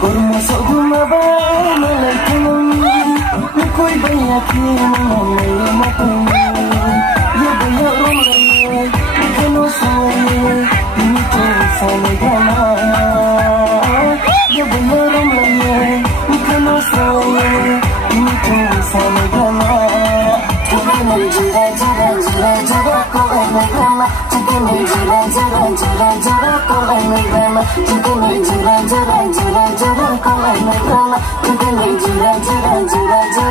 Kormo Sauduha malai kanang koi bayaki malai matumi ya bayo romai kano sai ni to sai gana ya bayo romai kano sai ni to sai gana tukane jura jura jura jura ko ai gana tukane jura jura jura jura ko ai gana tukane jura jura jura jura ko ai gana tukane jura jura jura jura